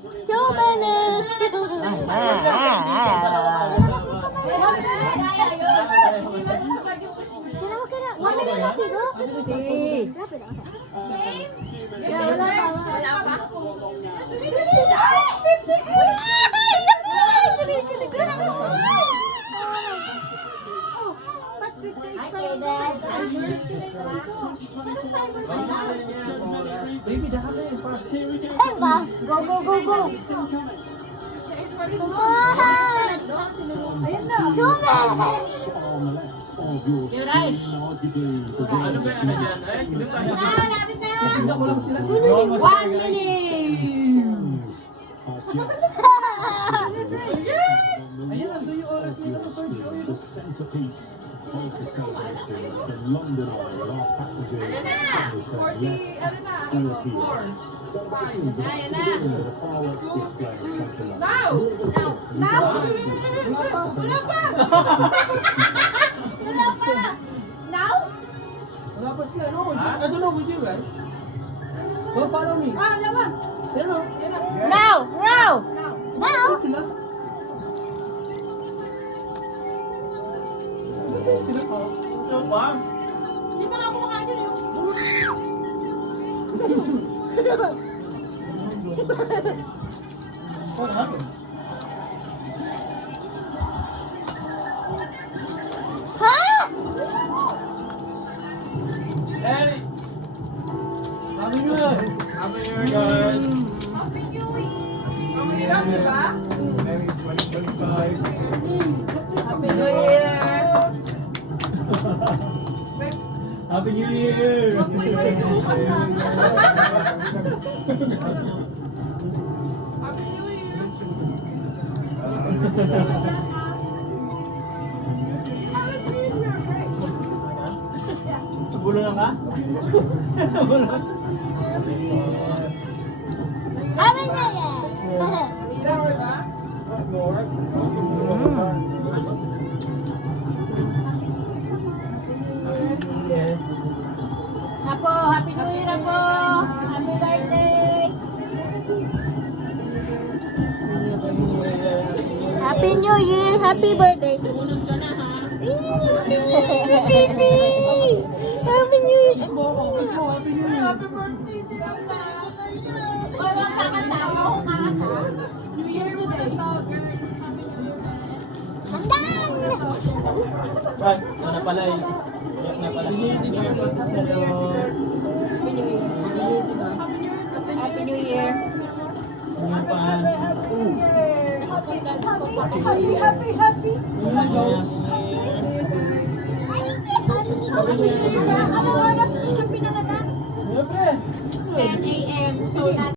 2 minutes. One minute lagi go. Si. Go, go, go, go. Come on. 2 minutes. Yung rice. Ano ba yan dyan? Lapit na! 1 minute. Ayun, nandun yung oras nila sa search. The centerpiece of the celebration. The London Eye, the last passenger is European. Celebrations are to begin with a fireworks display or something like that. Wala pa sila, no? I don't know with you guys. So follow me. Hello. Now, now. Now. Sila. Sila po. Ito pa. Di ba nga kumakain yun yun? What happened? Huh? Hey! Happy New Year! Happy New Year, guys! Happy New Year! Mamahirap, di ba? Merry 2025! Happy New Year! Happy New Year! Huwag mo ibalik yung bukas na. Happy New Year! Gulo lang ka? Happy New Year. Mahirap, di ba? Apo, Happy New Year po. Happy birthday. Happy New Year. Happy birthday. Tulog ka na, ha? Baby. Happy New Year. Happy New Year! Happy birthday, di ba? Hoy, huwag kakanta. Huwag kakanta. New Year today. I'm done. Ay, na pala eh. Iyak na pala. Hello. Happy New Year. Ano pa? Happy. Ano? Ano